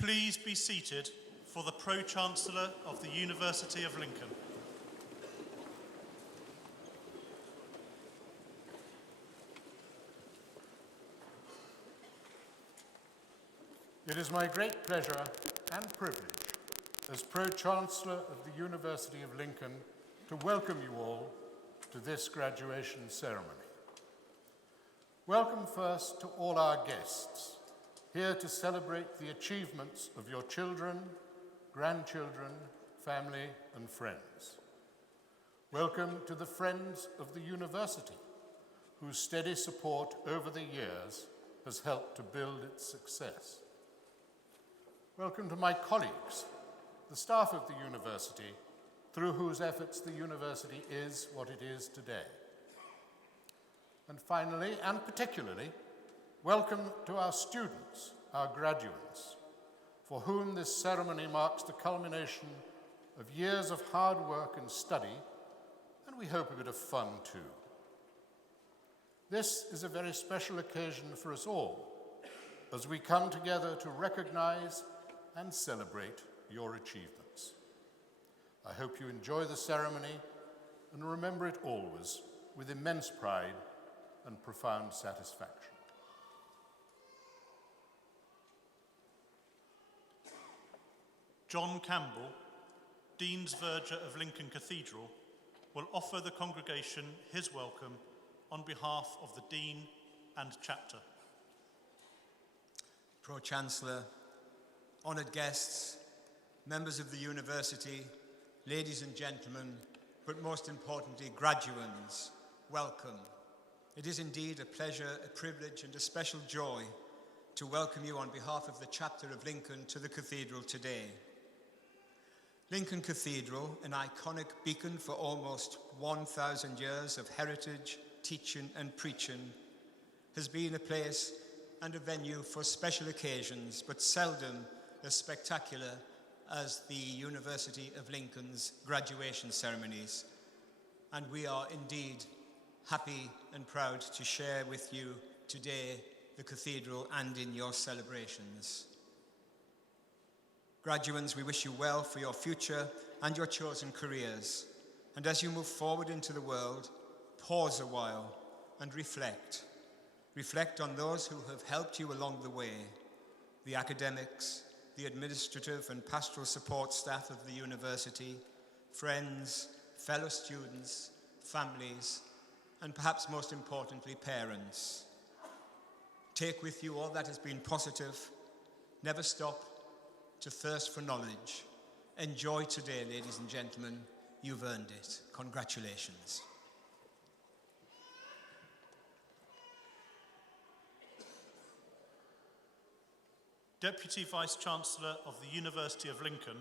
Please be seated for the Pro-Chancellor of the University of Lincoln. It is my great pleasure and privilege as Pro-Chancellor of the University of Lincoln to welcome you all to this graduation ceremony. Welcome first to all our guests, here to celebrate the achievements of your children, grandchildren, family, and friends. Welcome to the friends of the university, whose steady support over the years has helped to build its success. Welcome to my colleagues, the staff of the university, through whose efforts the university is what it is today. And finally, and particularly, welcome to our students, our graduates, for whom this ceremony marks the culmination of years of hard work and study, and we hope a bit of fun too. This is a very special occasion for us all, as we come together to recognize and celebrate your achievements. I hope you enjoy the ceremony and remember it always with immense pride and profound satisfaction. John Campbell, Dean's Verger of Lincoln Cathedral, will offer the congregation his welcome on behalf of the Dean and Chapter. Pro-Chancellor, honoured guests, members of the university, ladies and gentlemen, but most importantly, graduands, welcome. It is indeed a pleasure, a privilege, and a special joy to welcome you on behalf of the Chapter of Lincoln to the Cathedral today. Lincoln Cathedral, an iconic beacon for almost 1,000 years of heritage, teaching and preaching, has been a place and a venue for special occasions, but seldom as spectacular as the University of Lincoln's graduation ceremonies. And we are indeed happy and proud to share with you today the Cathedral and in your celebrations. Graduands, we wish you well for your future and your chosen careers. And as you move forward into the world, pause a while and reflect. Reflect on those who have helped you along the way, the academics, the administrative and pastoral support staff of the university, friends, fellow students, families, and perhaps most importantly, parents. Take with you all that has been positive. Never stop to thirst for knowledge. Enjoy today, ladies and gentlemen. You've earned it. Congratulations. Deputy Vice-Chancellor of the University of Lincoln,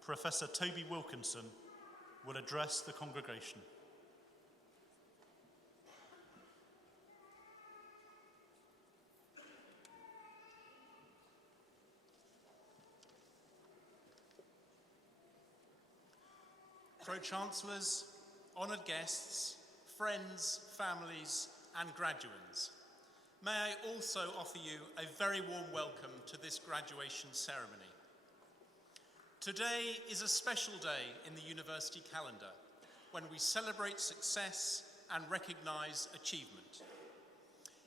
Professor Toby Wilkinson, will address the congregation. Pro-Chancellors, honoured guests, friends, families and graduands, may I also offer you a very warm welcome to this graduation ceremony. Today is a special day in the university calendar when we celebrate success and recognise achievement.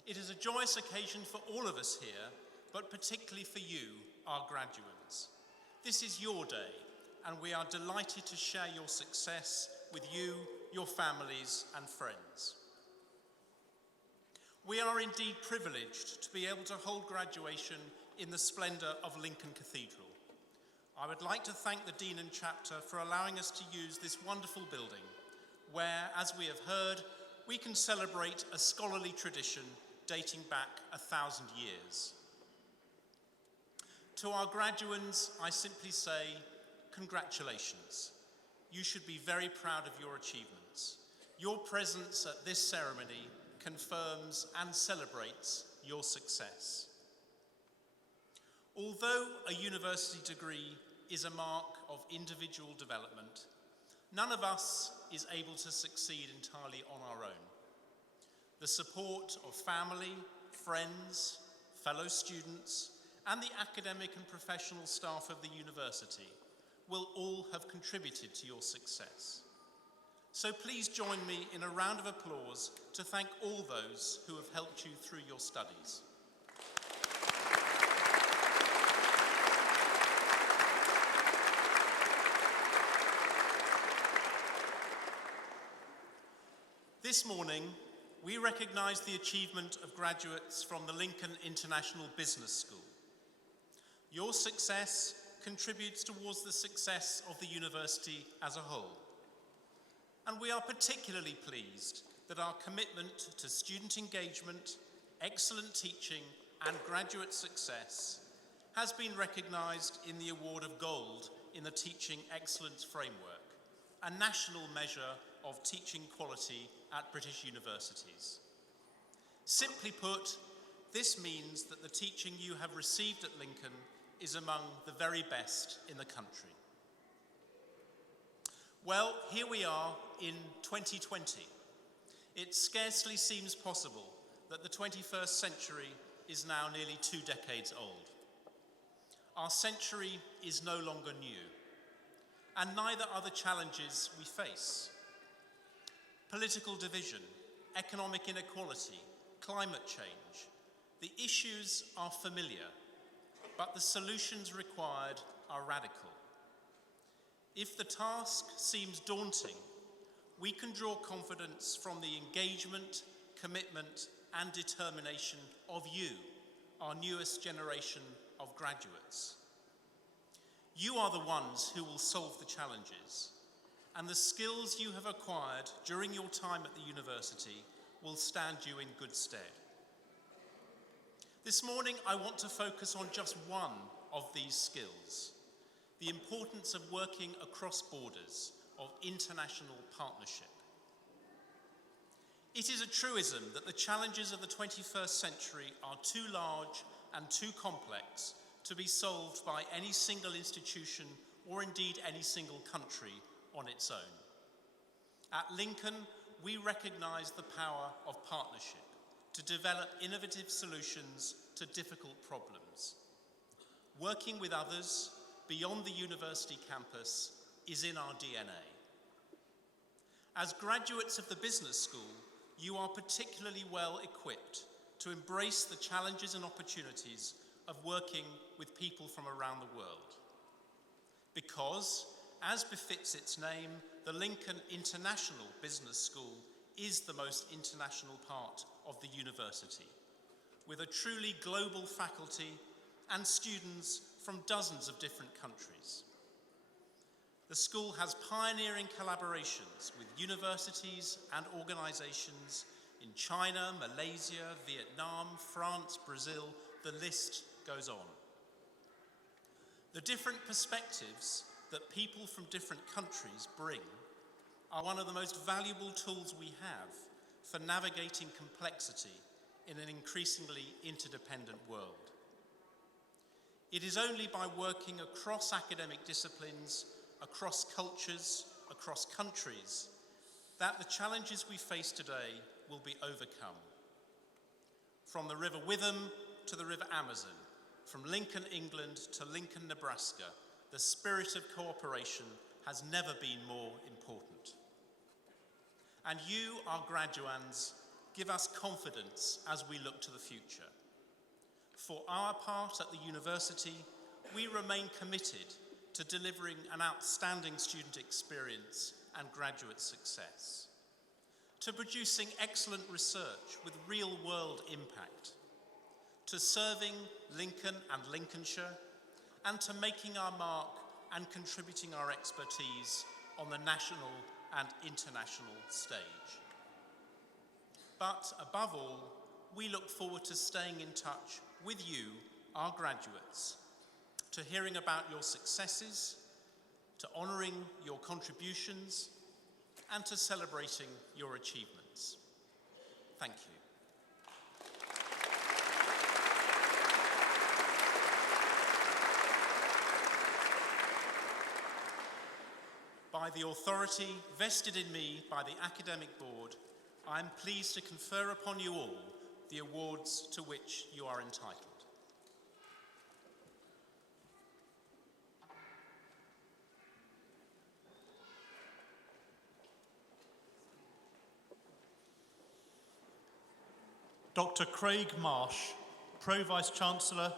It is a joyous occasion for all of us here, but particularly for you, our graduands. This is your day, and we are delighted to share your success with you, your families and friends. We are indeed privileged to be able to hold graduation in the splendour of Lincoln Cathedral. I would like to thank the Dean and Chapter for allowing us to use this wonderful building where, as we have heard, we can celebrate a scholarly tradition dating back 1,000 years. To our graduands, I simply say, congratulations. You should be very proud of your achievements. Your presence at this ceremony confirms and celebrates your success. Although a university degree is a mark of individual development, none of us is able to succeed entirely on our own. The support of family, friends, fellow students, and the academic and professional staff of the university will all have contributed to your success. So please join me in a round of applause to thank all those who have helped you through your studies. This morning, we recognise the achievement of graduates from the Lincoln International Business School. Your success contributes towards the success of the university as a whole. And we are particularly pleased that our commitment to student engagement, excellent teaching, and graduate success has been recognised in the award of Gold in the Teaching Excellence Framework, a national measure of teaching quality at British universities. Simply put, this means that the teaching you have received at Lincoln is among the very best in the country. Well, here we are in 2020. It scarcely seems possible that the 21st century is now nearly 2 decades old. Our century is no longer new, and neither are the challenges we face. Political division, economic inequality, climate change. The issues are familiar, but the solutions required are radical. If the task seems daunting, we can draw confidence from the engagement, commitment, and determination of you, our newest generation of graduates. You are the ones who will solve the challenges, and the skills you have acquired during your time at the university will stand you in good stead. This morning, I want to focus on just one of these skills: the importance of working across borders, of international partnership. It is a truism that the challenges of the 21st century are too large and too complex to be solved by any single institution or indeed any single country on its own. At Lincoln, we recognise the power of partnership to develop innovative solutions to difficult problems. Working with others beyond the university campus is in our DNA. As graduates of the business school, you are particularly well equipped to embrace the challenges and opportunities of working with people from around the world. Because, as befits its name, the Lincoln International Business School is the most international part of the university, with a truly global faculty and students from dozens of different countries. The school has pioneering collaborations with universities and organisations in China, Malaysia, Vietnam, France, Brazil. The list goes on. The different perspectives that people from different countries bring are one of the most valuable tools we have for navigating complexity in an increasingly interdependent world. It is only by working across academic disciplines, across cultures, across countries, that the challenges we face today will be overcome. From the River Witham to the River Amazon, from Lincoln, England to Lincoln, Nebraska, the spirit of cooperation has never been more important. And you, our graduands, give us confidence as we look to the future. For our part at the university, we remain committed to delivering an outstanding student experience and graduate success, to producing excellent research with real-world impact, to serving Lincoln and Lincolnshire, and to making our mark and contributing our expertise on the national and international stage. But above all, we look forward to staying in touch with you, our graduates, to hearing about your successes, to honouring your contributions, and to celebrating your achievements. Thank you. By the authority vested in me by the Academic Board, I am pleased to confer upon you all the awards to which you are entitled. Dr. Craig Marsh, Pro-Vice Chancellor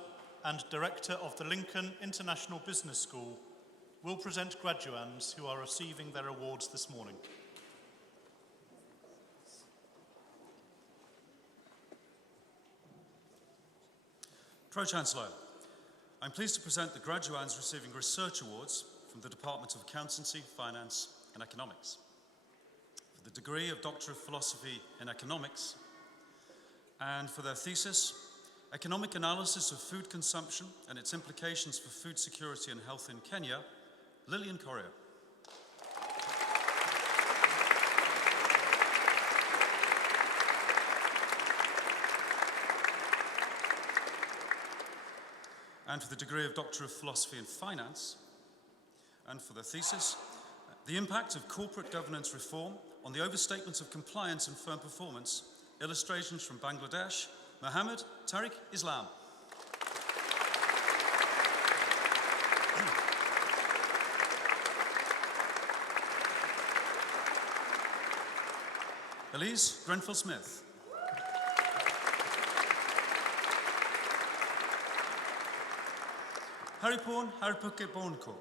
and Director of the Lincoln International Business School, will present graduands who are receiving their awards this morning. Pro-Chancellor, I'm pleased to present the graduands receiving research awards from the Department of Accountancy, Finance and Economics. For the degree of Doctor of Philosophy in Economics, and for their thesis, Economic Analysis of Food Consumption and its Implications for Food Security and Health in Kenya, Lillian Correa. And for the degree of Doctor of Philosophy in Finance, and for their thesis, The Impact of Corporate Governance Reform on the Overstatement of Compliance and Firm Performance, Illustrations from Bangladesh, Mohammed Tariq Islam. Elise Grenfell-Smith. Haripon Haripuke Bonko.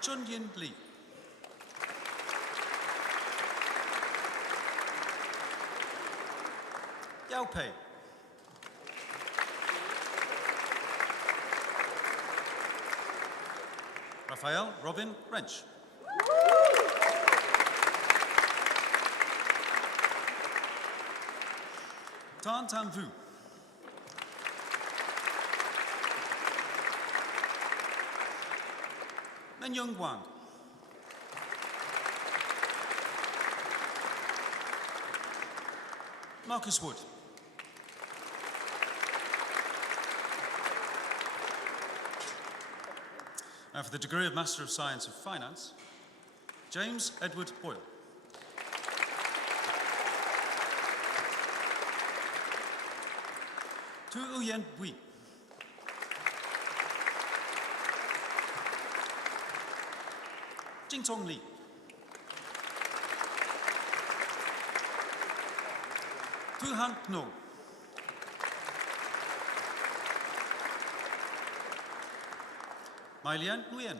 Chun Yin Lee. Yao Pei. Raphael Robin Wrench. Tan Tan Vu. Men Young Wang. Marcus Wood. And for the degree of Master of Science of Finance, James Edward Boyle. Tu Uyen Bui. Jing Tong Li. Tu Han No. Mai Lian Nguyen.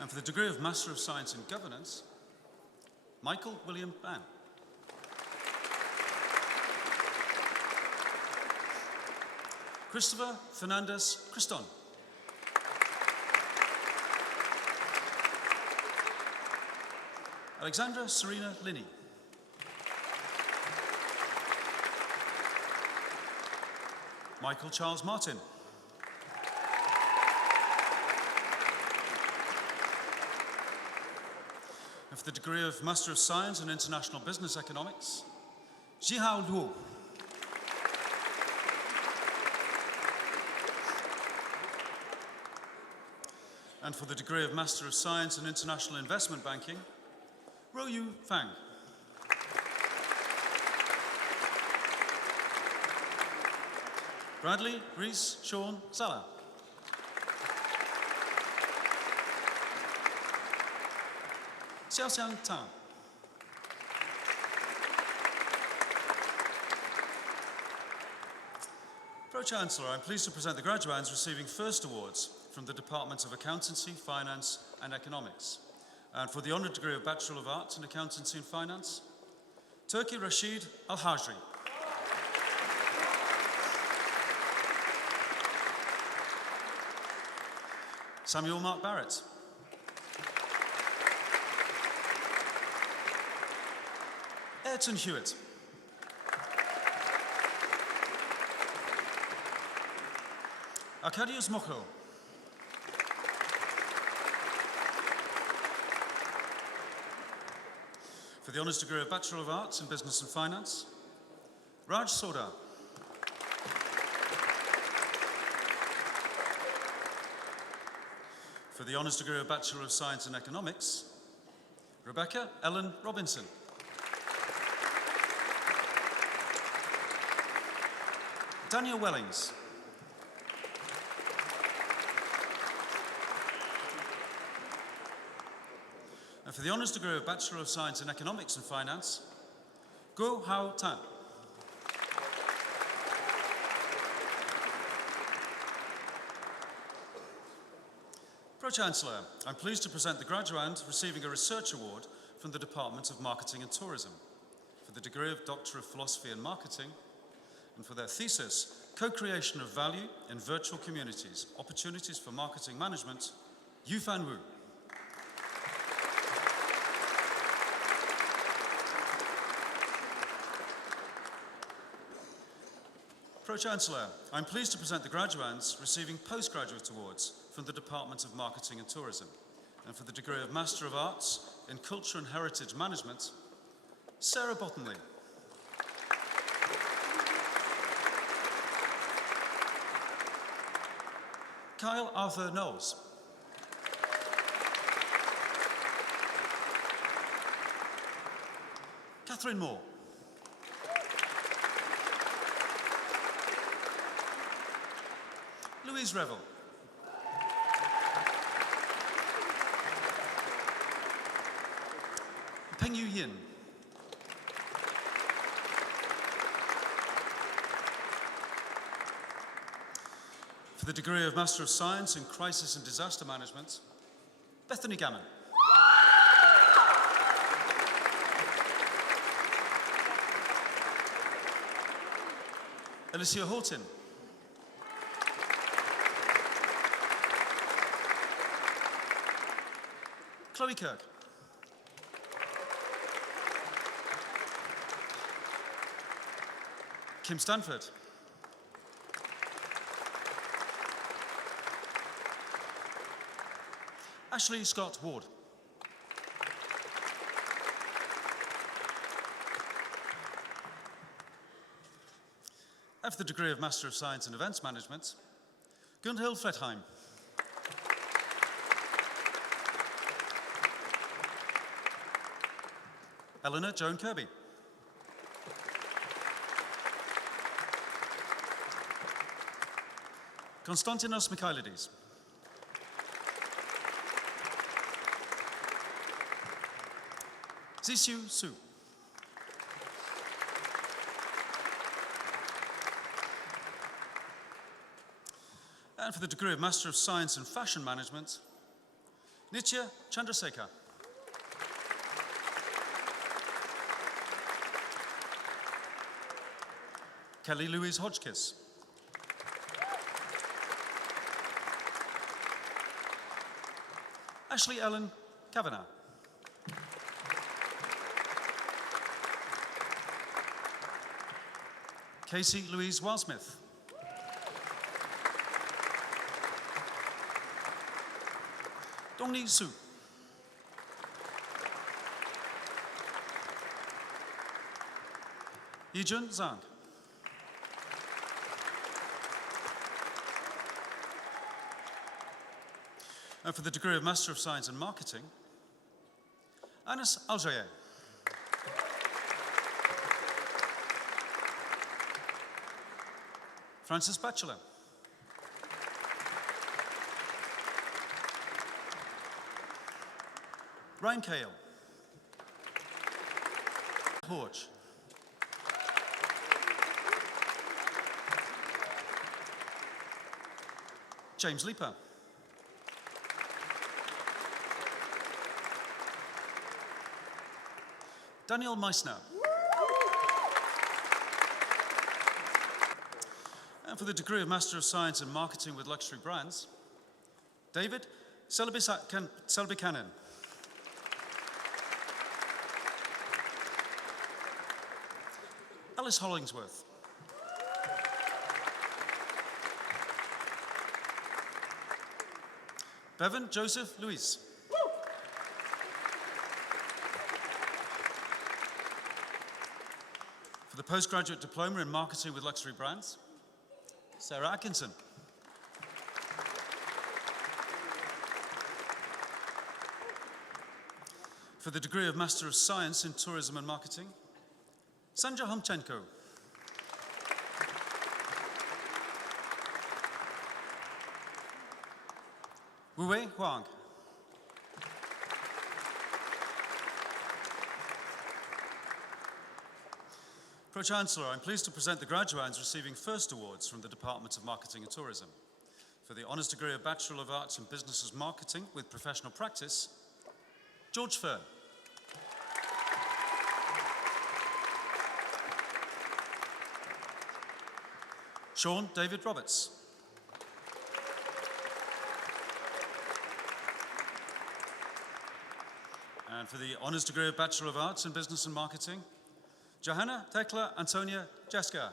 And for the degree of Master of Science in Governance, Michael William Ban. Christopher Fernandez Criston. Alexandra Serena Linney. Michael Charles Martin. And for the degree of Master of Science in International Business Economics, Jihao Luo. And for the degree of Master of Science in International Investment Banking, Ruoyu Fang. Bradley Reese Sean Salah. Xiaoxiang Tang. Pro-Chancellor, I'm pleased to present the graduands receiving first awards from the Departments of Accountancy, Finance and Economics. And for the honoured degree of Bachelor of Arts in Accountancy and Finance, Turki Rashid Al-Hajri. Samuel Mark Barrett. Ayrton Hewitt. Arkadiusz Mocho. For the honours degree of Bachelor of Arts in Business and Finance, Raj Sodha. For the honours degree of Bachelor of Science in Economics, Rebecca Ellen Robinson. Daniel Wellings. And for the Honours degree of Bachelor of Science in Economics and Finance, Guo Hao Tan. Pro-Chancellor, I'm pleased to present the graduand receiving a research award from the Department of Marketing and Tourism for the degree of Doctor of Philosophy in Marketing, and for their thesis, Co-Creation of Value in Virtual Communities, Opportunities for Marketing Management, Yufan Wu. Pro-Chancellor, I'm pleased to present the graduands receiving postgraduate awards from the Department of Marketing and Tourism, and for the degree of Master of Arts in Culture and Heritage Management, Sarah Bottomley. Kyle Arthur Knowles. Catherine Moore. Louise Revel. Peng Yu Yin. For the degree of Master of Science in Crisis and Disaster Management, Bethany Gammon. Alicia Horton. Chloe Kirk. Kim Stanford. Ashley Scott Ward. And for the degree of Master of Science in Events Management, Gunhild Fletheim. Eleanor Joan Kirby. Konstantinos Mikhailidis. Zisiu Su. And for the degree of Master of Science in Fashion Management, Nitya Chandrasekhar. Kelly Louise Hodgkiss. Ashley Ellen Kavanagh. Casey Louise Wildsmith. Dongni Su. Yijun Zhang. And for the degree of Master of Science in Marketing, Anas Aljayer. Francis Batchelor. Ryan Cale. Horch. James Leeper. Daniel Meissner. And for the degree of Master of Science in Marketing with Luxury Brands, David Selby-Cannon. Alice Hollingsworth. Bevan Joseph Luis. For the Postgraduate Diploma in Marketing with Luxury Brands, Sarah Atkinson. For the degree of Master of Science in Tourism and Marketing, Sanja Homchenko. Wu Wei Huang. Pro-Chancellor, I'm pleased to present the graduands receiving first awards from the Department of Marketing and Tourism. For the Honours degree of Bachelor of Arts in Business Marketing with Professional Practice, George Fern. Sean David Roberts. And for the Honours degree of Bachelor of Arts in Business and Marketing, Johanna Tekla Antonia Jeska.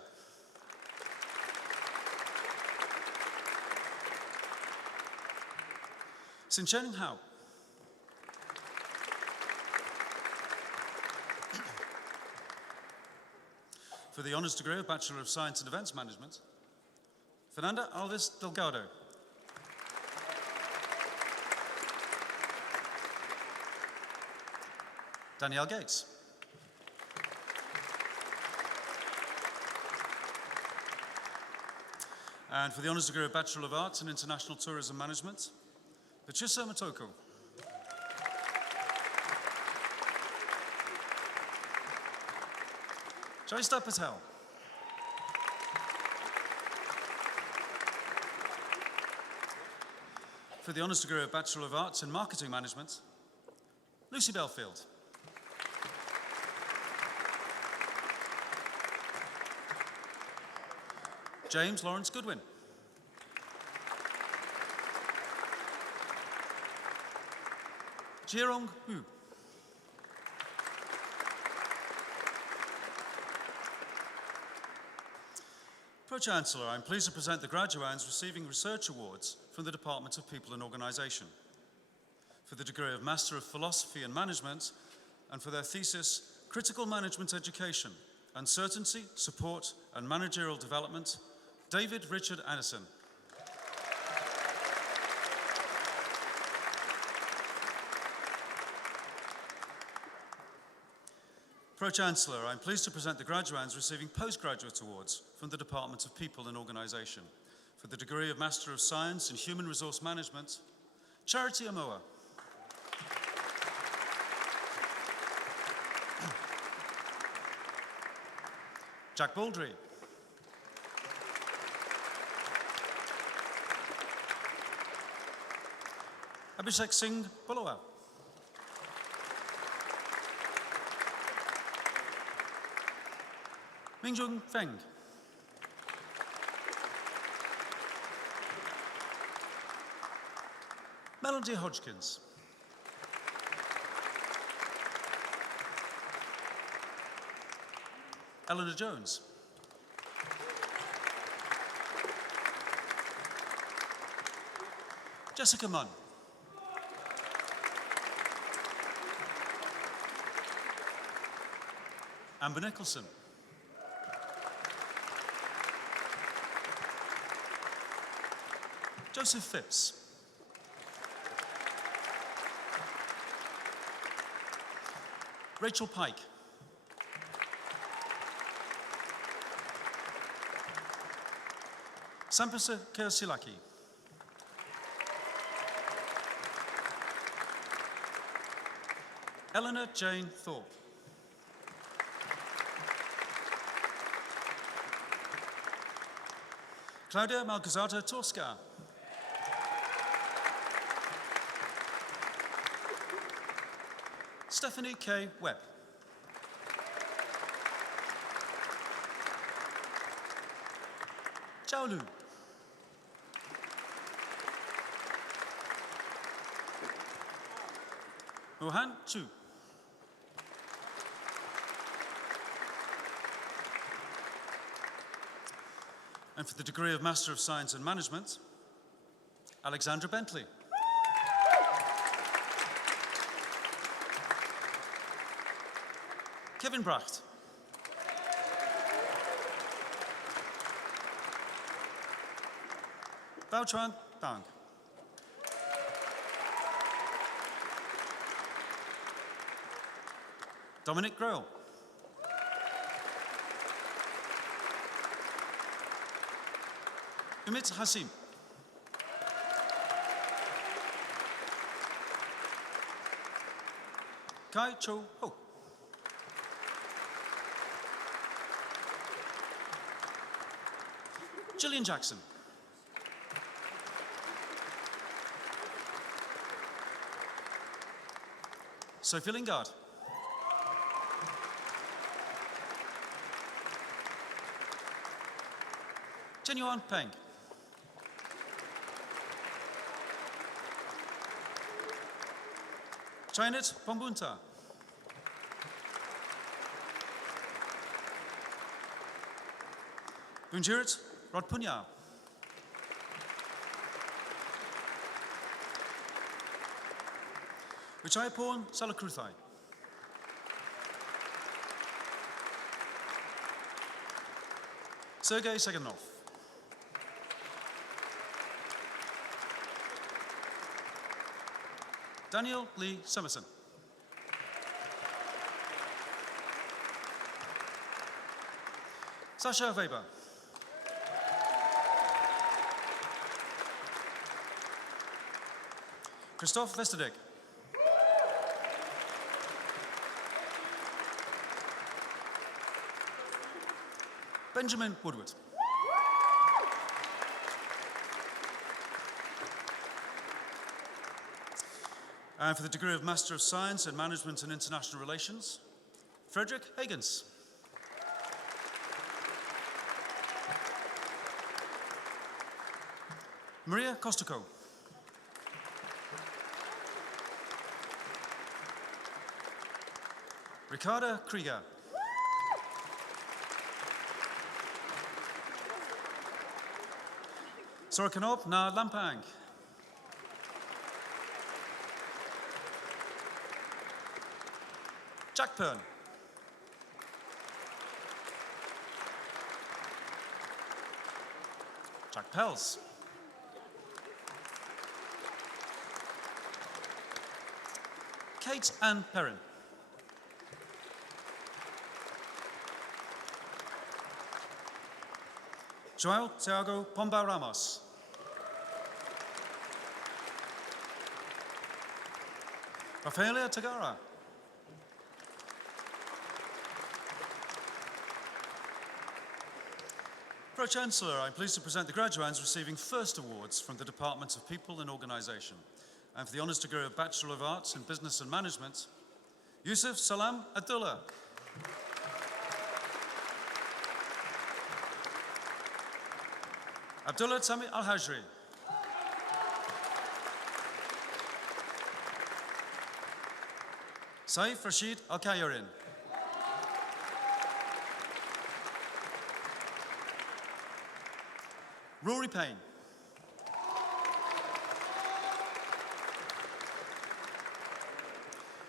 Sinchen Hao. For the Honours degree of Bachelor of Science and Events Management, Fernanda Alves Delgado. Danielle Gates. And for the Honours degree of Bachelor of Arts in International Tourism Management, Patricia Matoko. Joysta Patel. For the Honours degree of Bachelor of Arts in Marketing Management, Lucy Belfield. James Lawrence Goodwin. Jirong Hu. Pro-Chancellor, I'm pleased to present the graduands receiving research awards from the Department of People and Organisation for the degree of Master of Philosophy and Management and for their thesis, Critical Management Education, Uncertainty, Support and Managerial Development, David Richard Anderson. Pro-Chancellor, I'm pleased to present the graduands receiving postgraduate awards from the Department of People and Organisation for the degree of Master of Science in Human Resource Management, Charity Amoa. Jack Baldry. Abhishek Singh Bolowa. Mingjung Feng. Melody Hodgkins. Eleanor Jones. Jessica Munn. Amber Nicholson. Joseph Phipps. Rachel Pike. Sampasa Kersilaki. Eleanor Jane Thorpe. Claudia Malgazata Torska. Stephanie K. Webb. Zhao Lu. Mohan Chu. And for the degree of Master of Science and Management, Alexandra Bentley. Kevin Bracht. Bao Chuan Dang. Dominic Grohl. Umit Hasim. Kai Cho Ho. Gillian Jackson. Sophie Lingard. Jinyuan Peng. Chainit Pombunta. Bunjirit Rodpunya. Vichayapurn Salakruthai. Sergei Seganov. Daniel Lee Summerson. Sasha Weber. Christoph Westerdijk. Benjamin Woodward. And for the degree of Master of Science in Management and International Relations, Frederick Higgins. Maria Kostuko. Ricarda Krieger. Sorokanop Na Lampang. Jack Pern. Jack Pels. Kate Ann Perrin. Joao Thiago Pomba Ramos. Rafaela Tagara. Pro Chancellor, I'm pleased to present the graduands receiving first awards from the Department of People and Organisation. And for the honours degree of Bachelor of Arts in Business and Management, Yusuf Salam Abdullah. Abdullah Tami Al-Hajri. Saif Rashid Al-Kayarin. Rory Payne.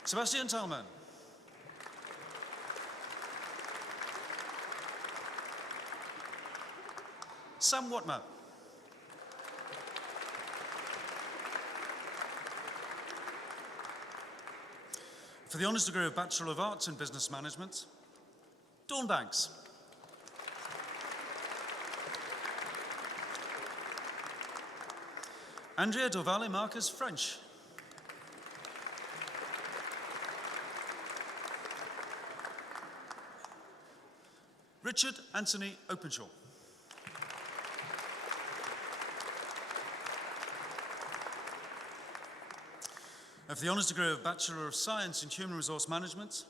Sebastian Talman. Sam Watmer. For the honours degree of Bachelor of Arts in Business Management, Dawn Banks. Andrea Dovale Marcus French. Richard Anthony Openshaw. And for the honours degree of Bachelor of Science in Human Resource Management,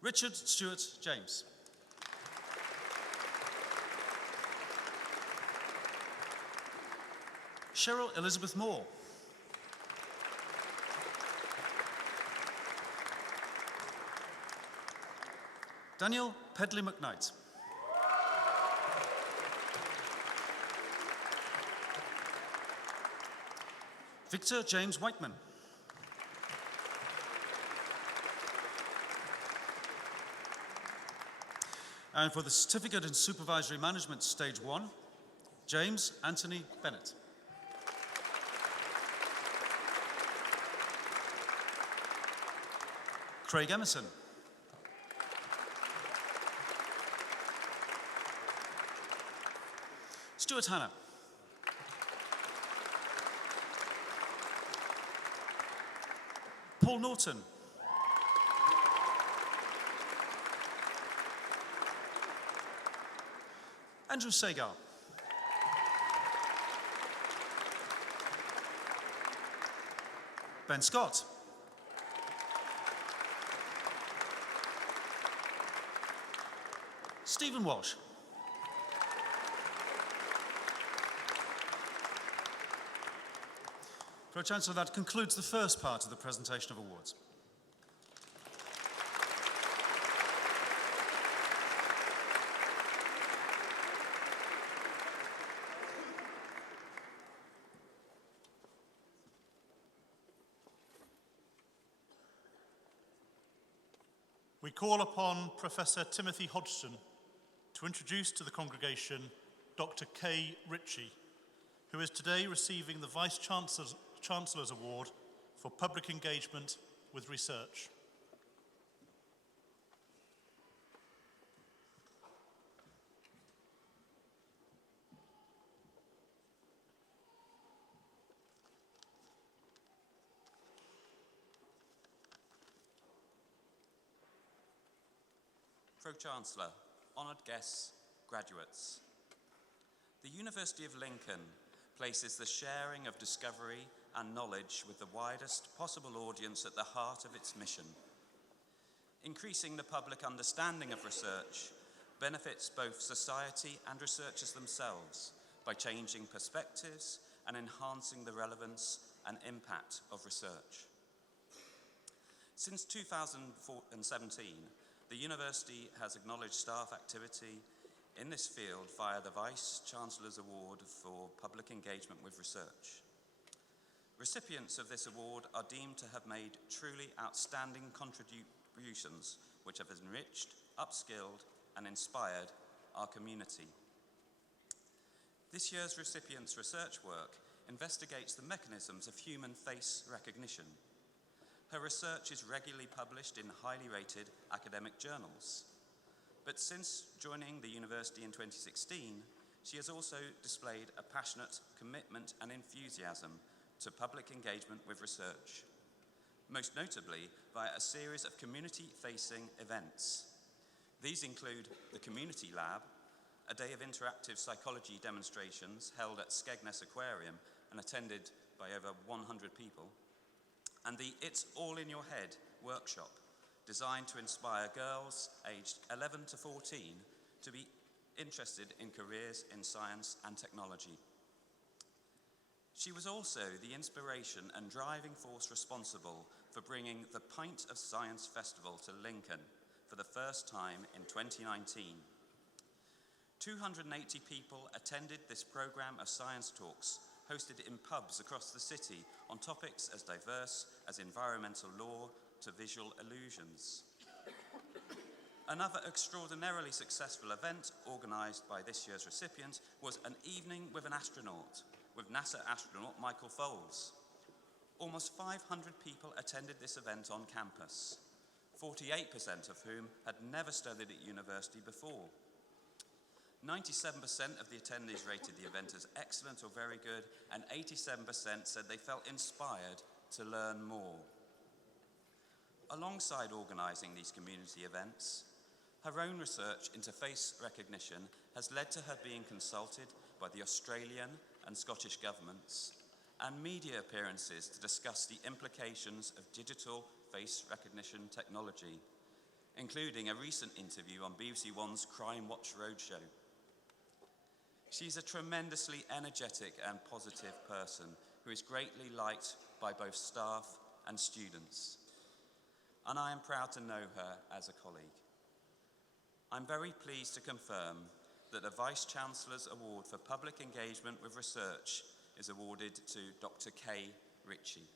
Richard Stewart James. Cheryl Elizabeth Moore. Daniel Pedley McKnight. Victor James Whiteman. And for the Certificate in Supervisory Management Stage 1, James Anthony Bennett. Craig Emerson. Stuart Hanna. Paul Norton. Andrew Sagar. Ben Scott. Stephen Walsh. Pro-Chancellor, that concludes the first part of the presentation of awards. We call upon Professor Timothy Hodgson to introduce to the congregation Dr. Kay Ritchie, who is today receiving the Vice-Chancellor's Award for Public Engagement with Research. Pro-Chancellor, honoured guests, graduates. The University of Lincoln places the sharing of discovery and knowledge with the widest possible audience at the heart of its mission. Increasing the public understanding of research benefits both society and researchers themselves by changing perspectives and enhancing the relevance and impact of research. Since 2017, the university has acknowledged staff activity in this field via the Vice-Chancellor's Award for Public Engagement with Research. Recipients of this award are deemed to have made truly outstanding contributions which have enriched, upskilled, and inspired our community. This year's recipient's research work investigates the mechanisms of human face recognition. Her research is regularly published in highly rated academic journals. But since joining the university in 2016, she has also displayed a passionate commitment and enthusiasm to public engagement with research, most notably via a series of community-facing events. These include the Community Lab, a day of interactive psychology demonstrations held at Skegness Aquarium and attended by over 100 people, and the It's All in Your Head workshop, designed to inspire girls aged 11 to 14 to be interested in careers in science and technology. She was also the inspiration and driving force responsible for bringing the Pint of Science Festival to Lincoln for the first time in 2019. 280 people attended this program of science talks hosted in pubs across the city on topics as diverse as environmental law to visual illusions. Another extraordinarily successful event organised by this year's recipient was an evening with an astronaut, with NASA astronaut Michael Foles. Almost 500 people attended this event on campus, 48% of whom had never studied at university before. 97% of the attendees rated the event as excellent or very good, and 87% said they felt inspired to learn more. Alongside organising these community events, her own research into face recognition has led to her being consulted by the Australian and Scottish governments and media appearances to discuss the implications of digital face recognition technology, including a recent interview on BBC One's Crime Watch Roadshow. She's a tremendously energetic and positive person who is greatly liked by both staff and students, and I am proud to know her as a colleague. I'm very pleased to confirm that the Vice-Chancellor's Award for Public Engagement with Research is awarded to Dr. Kay Ritchie.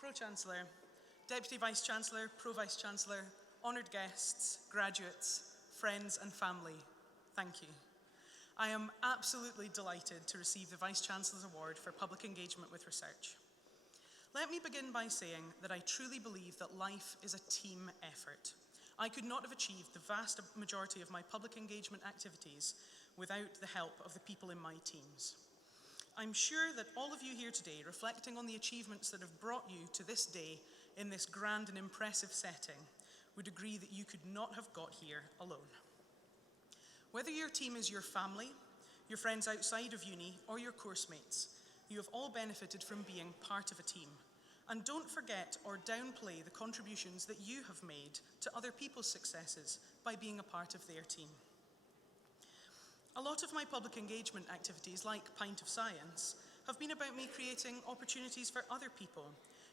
Pro-Chancellor, Deputy Vice-Chancellor, Pro-Vice-Chancellor, honoured guests, graduates, friends and family, Thank you. I am absolutely delighted to receive the Vice-Chancellor's Award for Public Engagement with Research. Let me begin by saying that I truly believe that life is a team effort. I could not have achieved the vast majority of my public engagement activities without the help of the people in my teams. I'm sure that all of you here today, reflecting on the achievements that have brought you to this day in this grand and impressive setting, would agree that you could not have got here alone. Whether your team is your family, your friends outside of uni, or your course mates, you have all benefited from being part of a team. And don't forget or downplay the contributions that you have made to other people's successes by being a part of their team. A lot of my public engagement activities, like Pint of Science, have been about me creating opportunities for other people.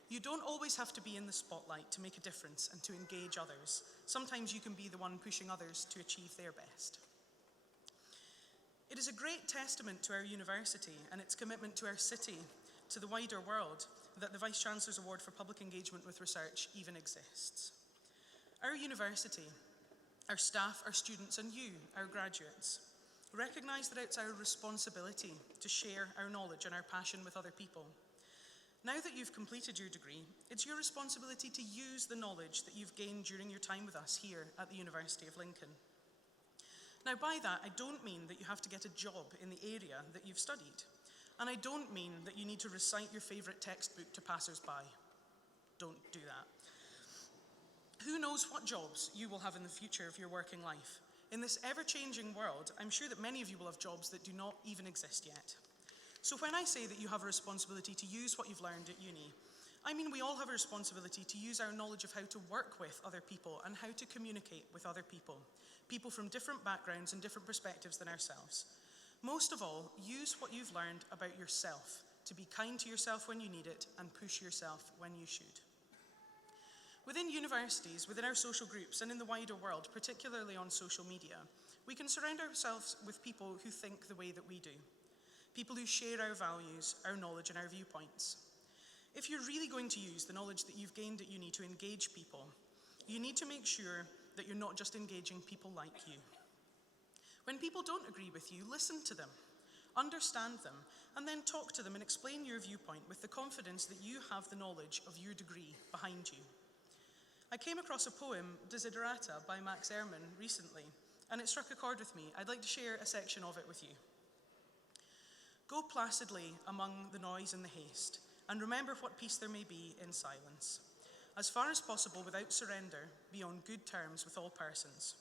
You don't always have to be in the spotlight to make a difference and to engage others. Sometimes you can be the one pushing others to achieve their best. It is a great testament to our university and its commitment to our city, to the wider world, that the Vice-Chancellor's Award for Public Engagement with Research even exists. Our university, our staff, our students, and you, our graduates, recognise that it's our responsibility to share our knowledge and our passion with other people. Now that you've completed your degree, it's your responsibility to use the knowledge that you've gained during your time with us here at the University of Lincoln. Now, by that, I don't mean that you have to get a job in the area that you've studied. And I don't mean that you need to recite your favourite textbook to passers-by. Don't do that. Who knows what jobs you will have in the future of your working life? In this ever-changing world, I'm sure that many of you will have jobs that do not even exist yet. So when I say that you have a responsibility to use what you've learned at uni, I mean we all have a responsibility to use our knowledge of how to work with other people and how to communicate with other people, people from different backgrounds and different perspectives than ourselves. Most of all, use what you've learned about yourself to be kind to yourself when you need it and push yourself when you should. Within universities, within our social groups, and in the wider world, particularly on social media, we can surround ourselves with people who think the way that we do, people who share our values, our knowledge, and our viewpoints. If you're really going to use the knowledge that you've gained at uni to engage people, you need to make sure that you're not just engaging people like you. When people don't agree with you, listen to them, understand them, and then talk to them and explain your viewpoint with the confidence that you have the knowledge of your degree behind you. I came across a poem, Desiderata, by Max Ehrmann recently, and it struck a chord with me. I'd like to share a section of it with you. Go placidly among the noise and the haste, and remember what peace there may be in silence. As far as possible, without surrender, be on good terms with all persons.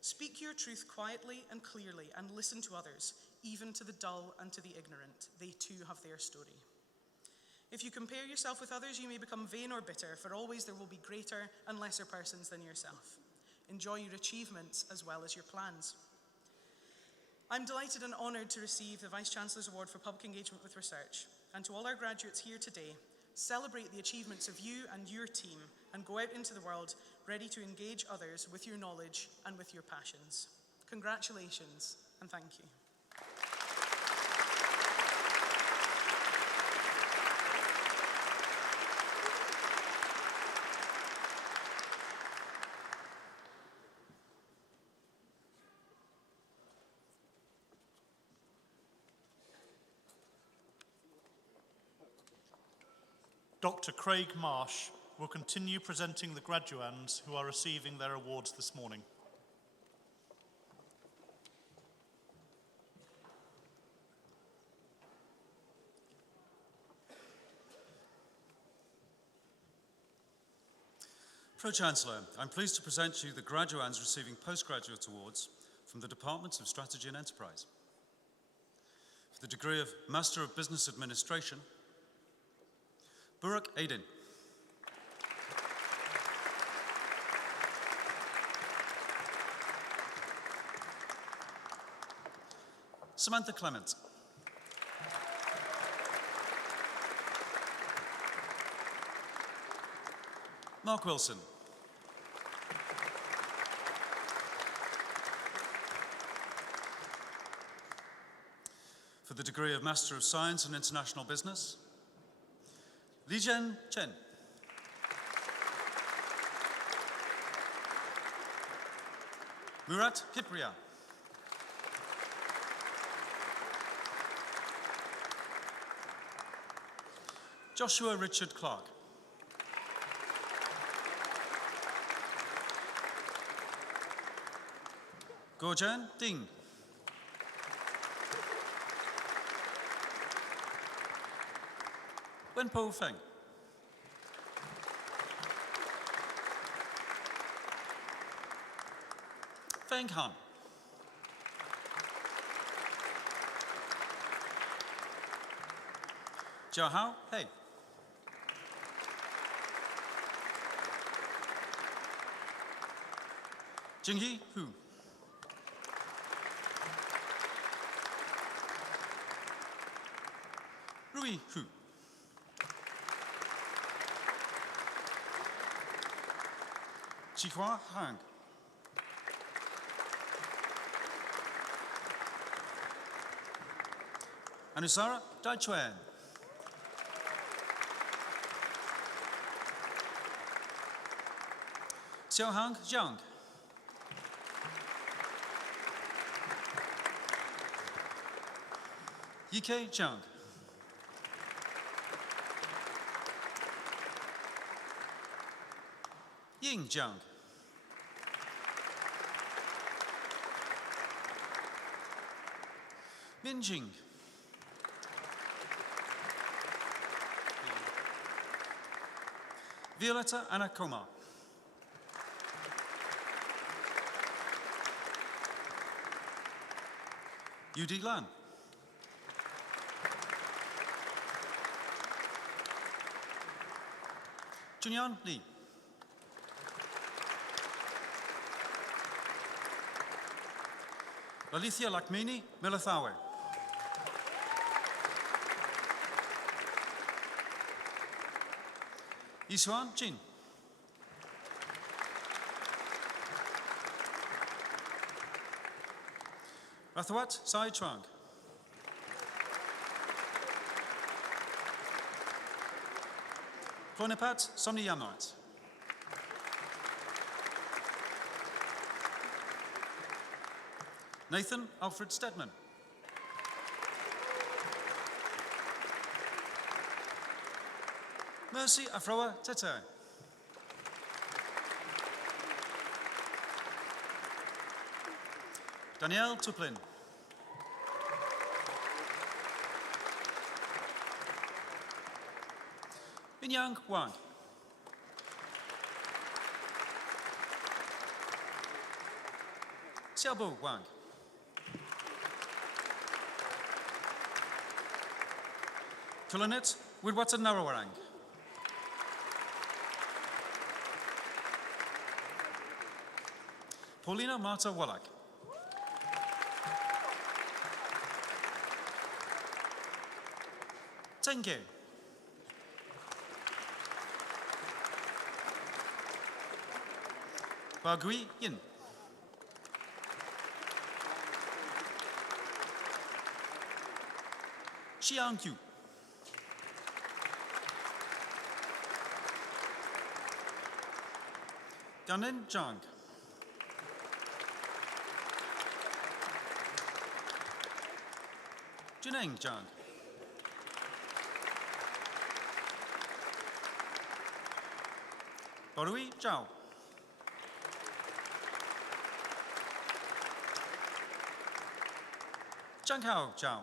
Speak your truth quietly and clearly, and listen to others, even to the dull and to the ignorant. They too have their story. If you compare yourself with others, you may become vain or bitter, for always there will be greater and lesser persons than yourself. Enjoy your achievements as well as your plans. I'm delighted and honoured to receive the Vice-Chancellor's Award for Public Engagement with Research. And to all our graduates here today, celebrate the achievements of you and your team and go out into the world ready to engage others with your knowledge and with your passions. Congratulations and thank you. Dr. Craig Marsh will continue presenting the graduands who are receiving their awards this morning. Pro-Chancellor, I'm pleased to present you the graduands receiving postgraduate awards from the Department of Strategy and Enterprise. For the degree of Master of Business Administration, Burak Aydin. Samantha Clement. Mark Wilson. For the degree of Master of Science in International Business, Lijian Chen. Murat Kipria. Joshua Richard Clark. Gorjan Ding. Wenpo Feng. Feng Han. Jiahao He. Jingyi Hu. Rui Hu. Chihua Hang. Anusara Daichuan. Xiaohang Zhang. Yike Zhang. Ying Zhang. Minjing. Violetta Anna Komar. Yudi Lan. Junyan Li. Lalitha Lakmini Milathawe. Yisuan Jin. Rathawat Sai Chuang. Plonipat Somni Yamnite. Nathan Alfred Stedman. Mercy Afroa Tete. Danielle Tuplin. Minyang Wang. Xiaobo Wang. Kulanit Widwata Narawarang. Paulina Marta Wallach. Tenge. Bagui Yin. Xiang Yu. Ganen Zhang. Juneng Zhang. Borui Zhao. Zhanghao Zhao.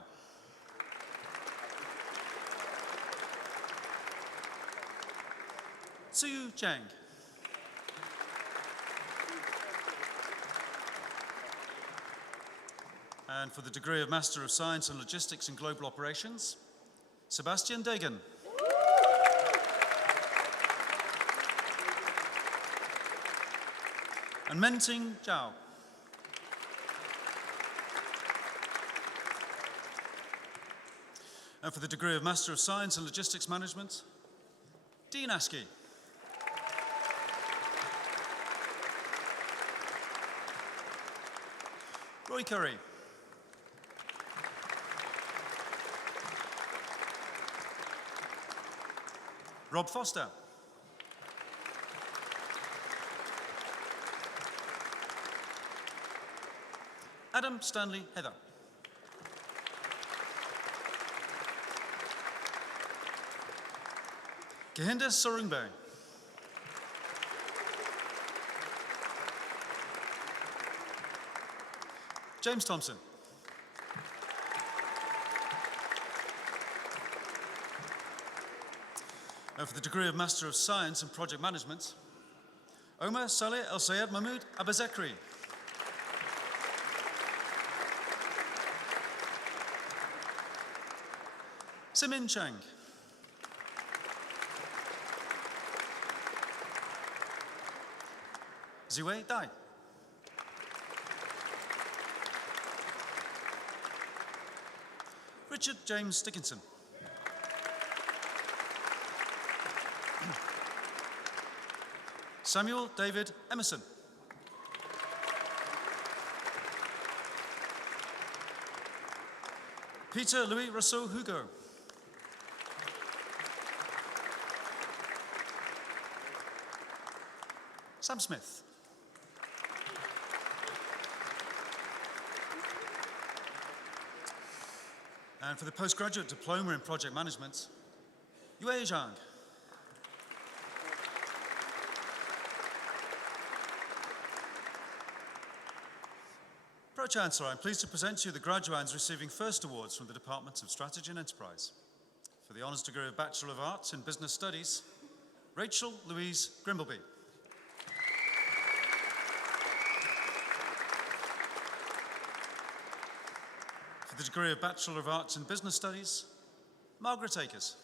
Ziyu Zhang. And for the degree of Master of Science and Logistics in Global Operations, Sebastian Dagan. And Menting Zhao. And for the degree of Master of Science and Logistics Management, Dean Askey. Roy Curry. Rob Foster. Adam Stanley Heather. Gehinda Sorungbang. James Thompson. And for the degree of Master of Science and Project Management, Omar Saleh El Sayed Mahmoud Abazekri. Simin Chang. Ziwei Dai. Richard James Dickinson. Samuel David Emerson. Peter Louis Rousseau Hugo. Sam Smith. And for the Postgraduate Diploma in Project Management, Yue Zhang. Pro-Chancellor, I'm pleased to present to you the graduands receiving first awards from the Department of Strategy and Enterprise. For the Honours degree of Bachelor of Arts in Business Studies, Rachel Louise Grimbleby. For the degree of Bachelor of Arts in Business Studies, Margaret Akers.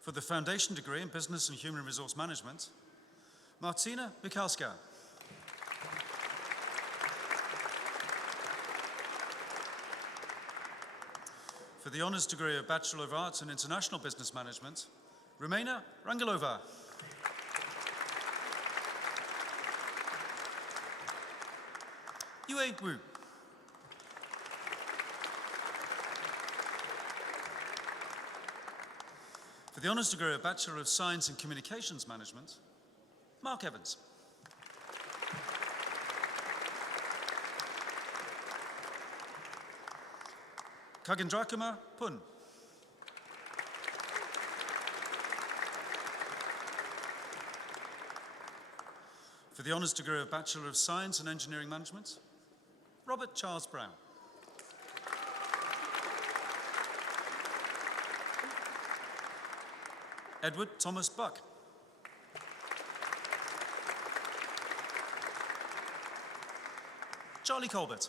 For the Foundation degree in Business and Human Resource Management, Martina Mikalska. For the Honours degree of Bachelor of Arts in International Business Management, Rumena Rangelova. Yue Wu. For the Honours degree of Bachelor of Science in Communications Management, Mark Evans. Kagindrakuma Pun. For the Honours degree of Bachelor of Science in Engineering Management, Robert Charles Brown. Edward Thomas Buck. Charlie Colbert.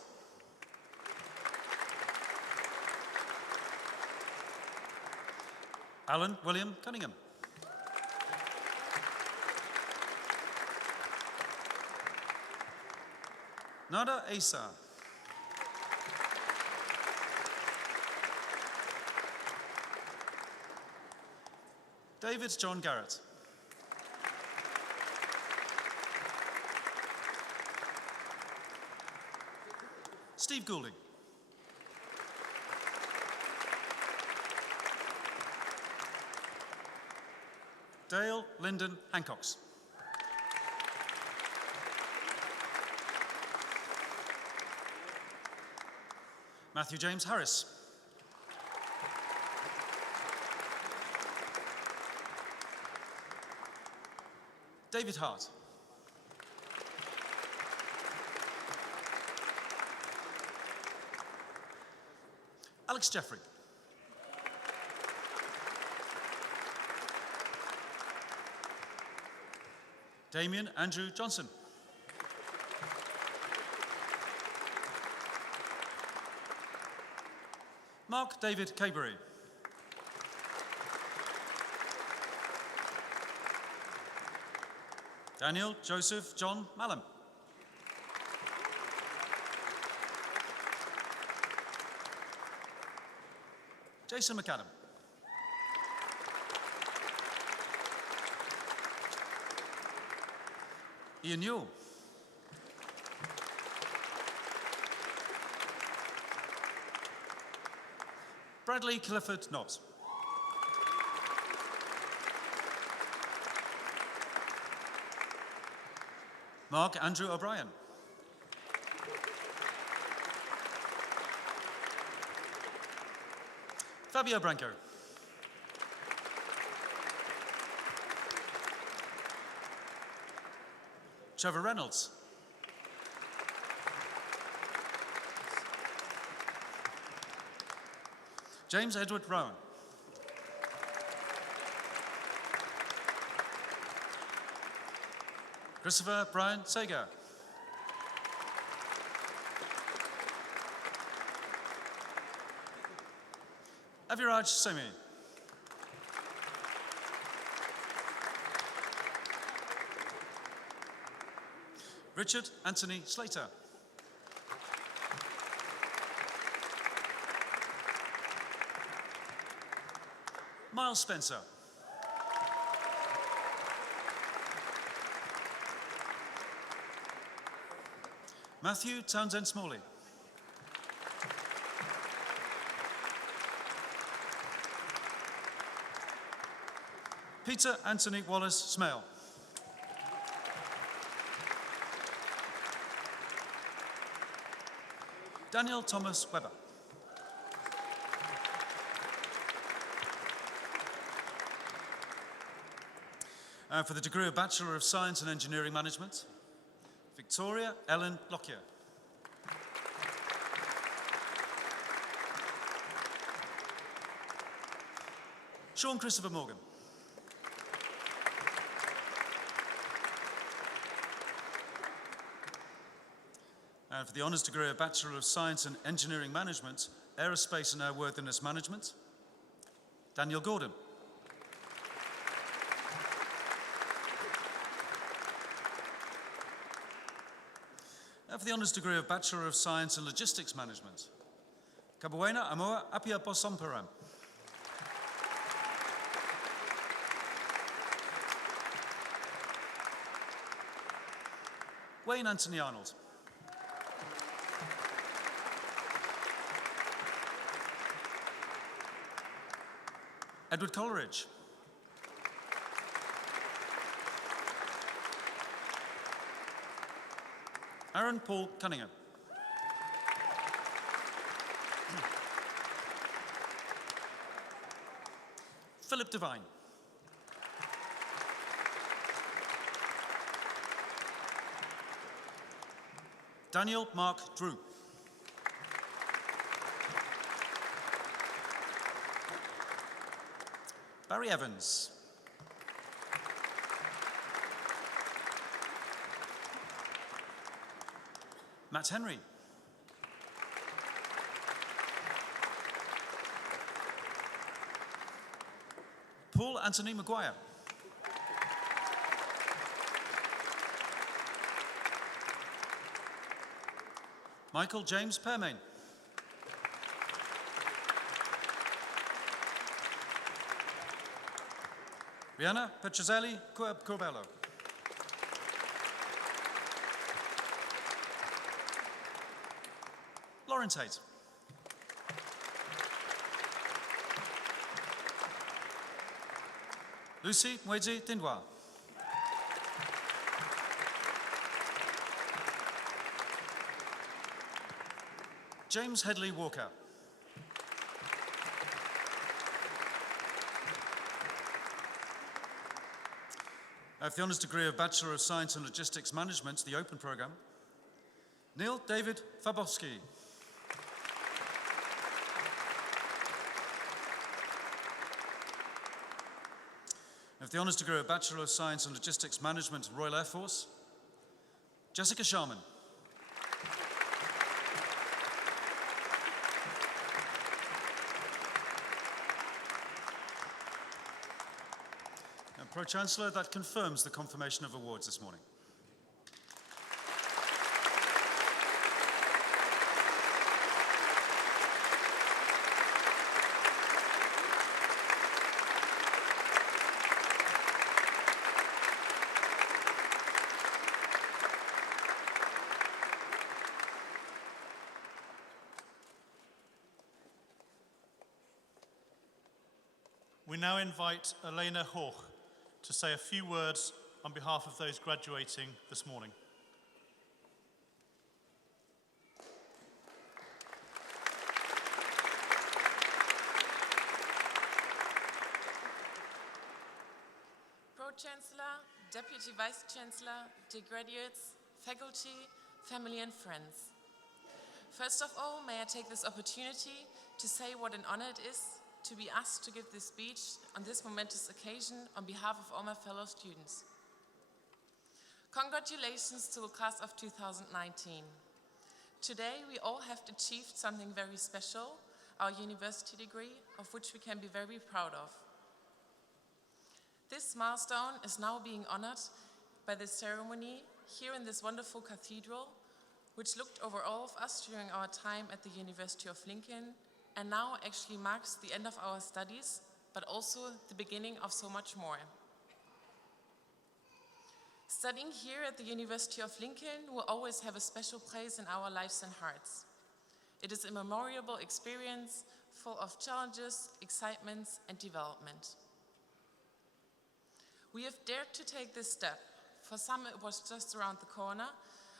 Alan William Cunningham. Nada Asa. David John Garrett. Steve Goulding. Dale Lyndon Hancox. Matthew James Harris. David Hart. Alex Jeffrey. Damien Andrew Johnson. Mark David Cabery. Daniel Joseph John Mallam. Jason McAdam. Ian Newell. Bradley Clifford Knott. Mark Andrew O'Brien. Fabio Branco. Trevor Reynolds. James Edward Rowan. Christopher Brian Sager. Aviraj Semi. Richard Anthony Slater. Miles Spencer. Matthew Townsend Smalley. Peter Anthony Wallace Smale. Daniel Thomas Webber. For the degree of Bachelor of Science and Engineering Management, Victoria Ellen Lockyer. Sean Christopher Morgan. And for the Honours degree of Bachelor of Science and Engineering Management, Aerospace and Airworthiness Management, Daniel Gordon. And for the Honours degree of Bachelor of Science and Logistics Management, Kabuena Amoa Apia Bosomperam. Wayne Anthony Arnold. Edward Coleridge. Aaron Paul Cunningham. Philip Devine. Daniel Mark Drew. Barry Evans. Matt Henry. Paul Anthony Maguire. Michael James Permain. Rihanna Petrozelli Corbello. Lauren Tate. Lucy Mwezi Dindwa. James Headley Walker. For the Honours degree of Bachelor of Science and Logistics Management, the Open Programme, Neil David Fabowski. For the Honours degree of Bachelor of Science and Logistics Management, Royal Air Force, Jessica Sharman. Pro-Chancellor, that confirms the confirmation of awards this morning. We now invite Elena Hoch to say a few words on behalf of those graduating this morning. Chancellor, Deputy Vice Chancellor, dear graduates, faculty, family and friends. First of all, may I take this opportunity to say what an honor it is to be asked to give this speech on this momentous occasion on behalf of all my fellow students. Congratulations to the class of 2019. Today, we all have achieved something very special, our university degree, of which we can be very proud of. This milestone is now being honored by this ceremony here in this wonderful cathedral, which looked over all of us during our time at the University of Lincoln, and now actually marks the end of our studies, but also the beginning of so much more. Studying here at the University of Lincoln will always have a special place in our lives and hearts. It is a memorable experience full of challenges, excitements, and development. We have dared to take this step. For some, it was just around the corner,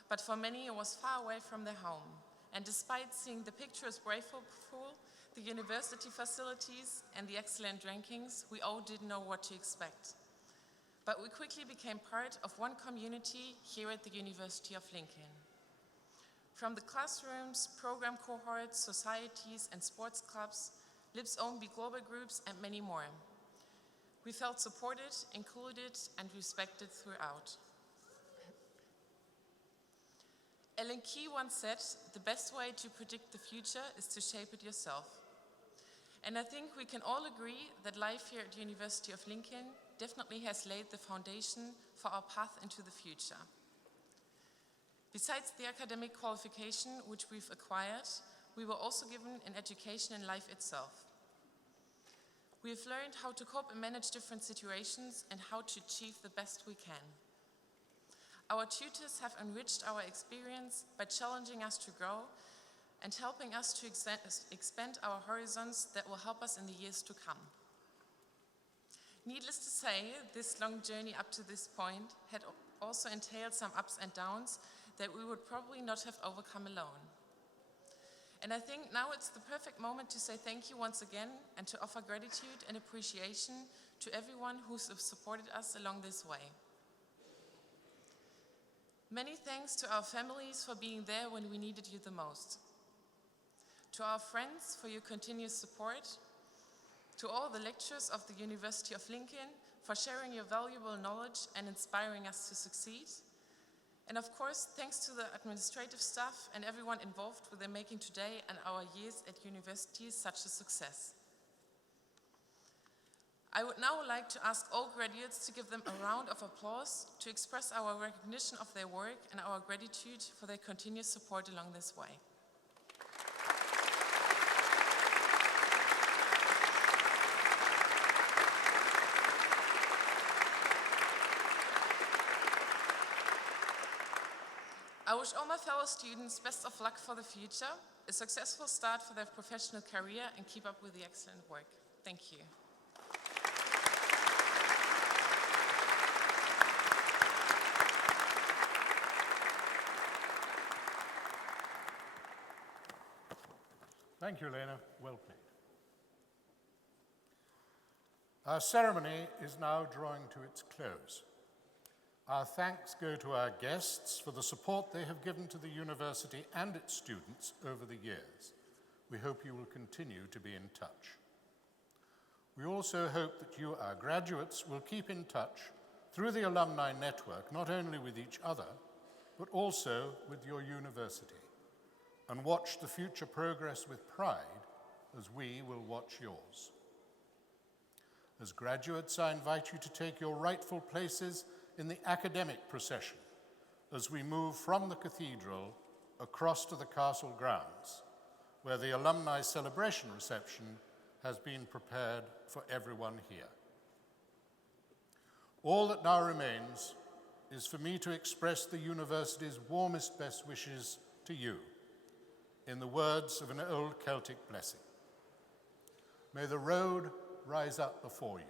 but for many, it was far away from their home. And despite seeing the picturesque Brayford Pool, the university facilities, and the excellent rankings, we all didn't know what to expect. But we quickly became part of one community here at the University of Lincoln. From the classrooms, program cohorts, societies, and sports clubs, Lib's own Be Global groups, and many more. We felt supported, included, and respected throughout. Ellen Key once said, "The best way to predict the future is to shape it yourself." And I think we can all agree that life here at the University of Lincoln definitely has laid the foundation for our path into the future. Besides the academic qualification which we've acquired, we were also given an education in life itself. We have learned how to cope and manage different situations and how to achieve the best we can. Our tutors have enriched our experience by challenging us to grow and helping us to expand our horizons that will help us in the years to come. Needless to say, this long journey up to this point had also entailed some ups and downs that we would probably not have overcome alone. And I think now it's the perfect moment to say thank you once again and to offer gratitude and appreciation to everyone who's supported us along this way. Many thanks to our families for being there when we needed you the most. To our friends for your continuous support. To all the lecturers of the University of Lincoln for sharing your valuable knowledge and inspiring us to succeed. And of course, thanks to the administrative staff and everyone involved with making today and our years at university such a success. I would now like to ask all graduates to give them a round of applause to express our recognition of their work and our gratitude for their continued support along this way. I wish all my fellow students best of luck for the future, a successful start for their professional career, and keep up with the excellent work. Thank you. Thank you, Lena. Well played. Our ceremony is now drawing to its close. Our thanks go to our guests for the support they have given to the university and its students over the years. We hope you will continue to be in touch. We also hope that you, our graduates, will keep in touch through the alumni network, not only with each other, but also with your university, and watch the future progress with pride as we will watch yours. As graduates, I invite you to take your rightful places in the academic procession as we move from the cathedral across to the castle grounds, where the alumni celebration reception has been prepared for everyone here. All that now remains is for me to express the university's warmest best wishes to you in the words of an old Celtic blessing. May the road rise up before you.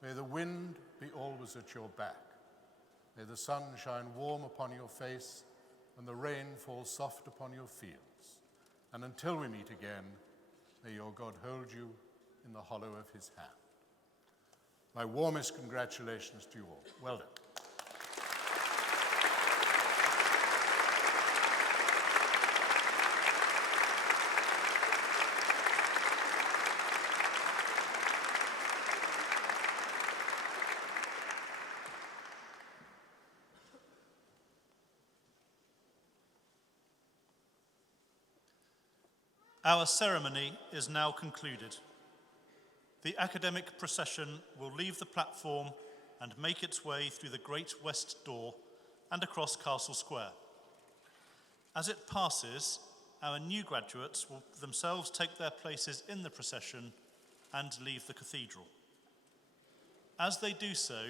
May the wind be always at your back. May the sun shine warm upon your face and the rain fall soft upon your fields. And until we meet again, may your God hold you in the hollow of his hand. My warmest congratulations to you all. Well done. Our ceremony is now concluded. The academic procession will leave the platform and make its way through the Great West Door and across Castle Square. As it passes, our new graduates will themselves take their places in the procession and leave the cathedral. As they do so,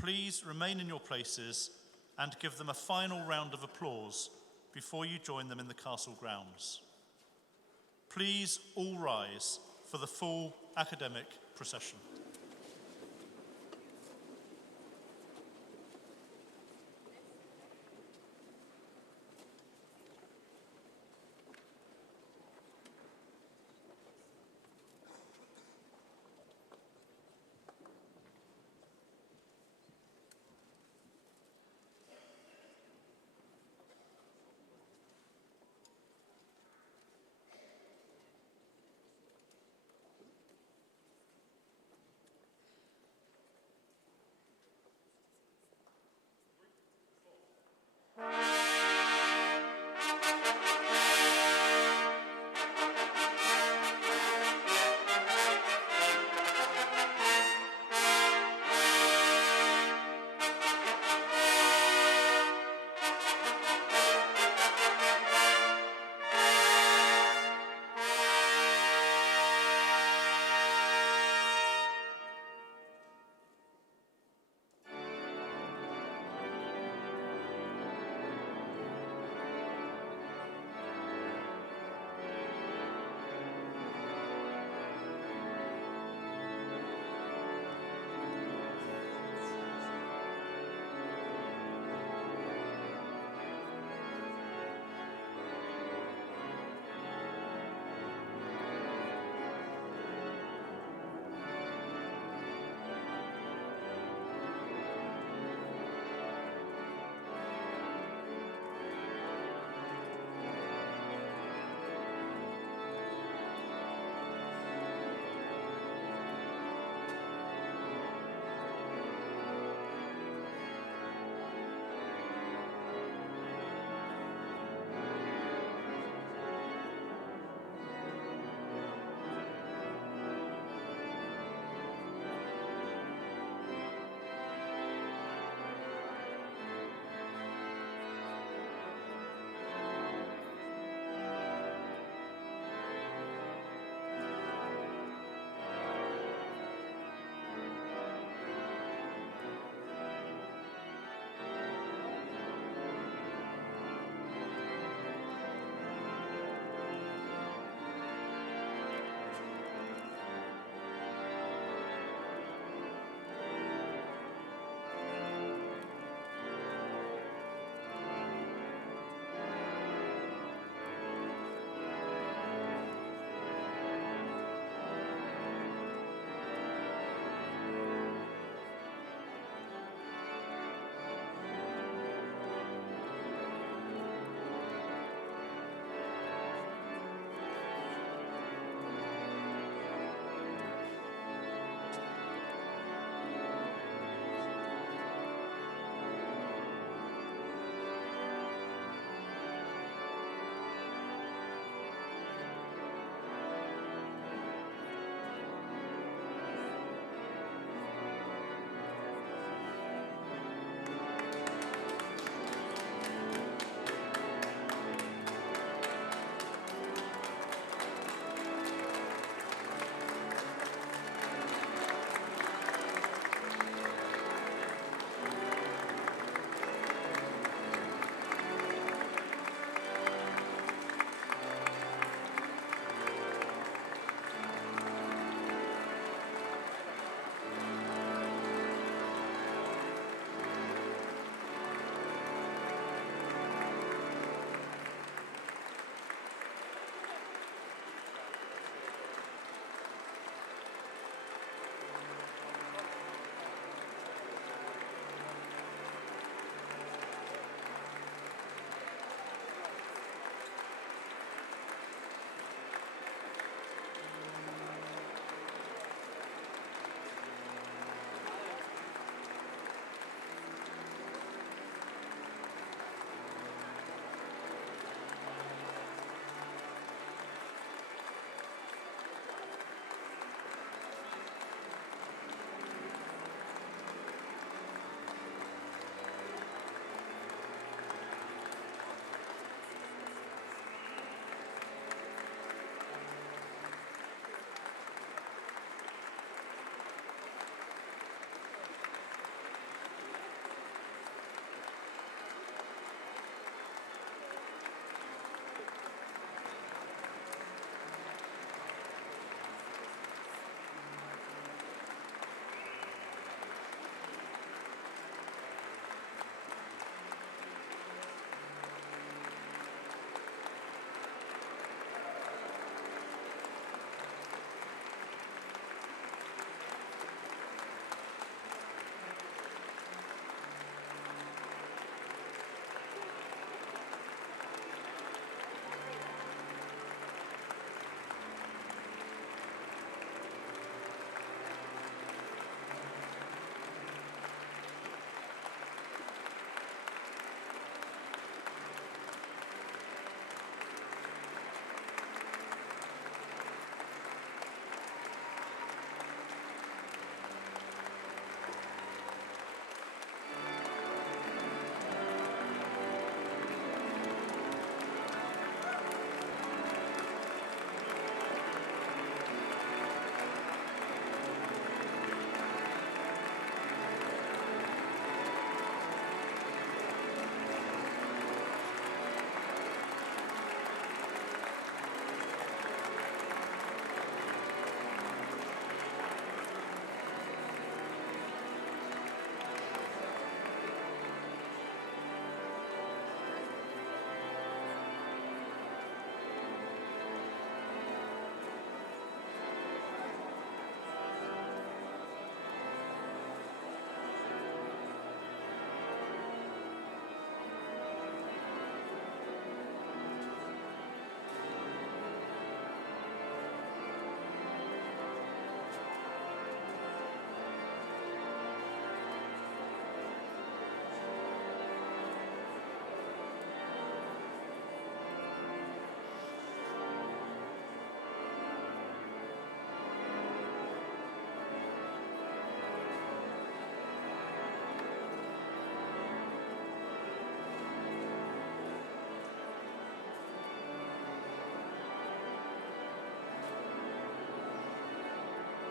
please remain in your places and give them a final round of applause before you join them in the castle grounds. Please all rise for the full academic procession.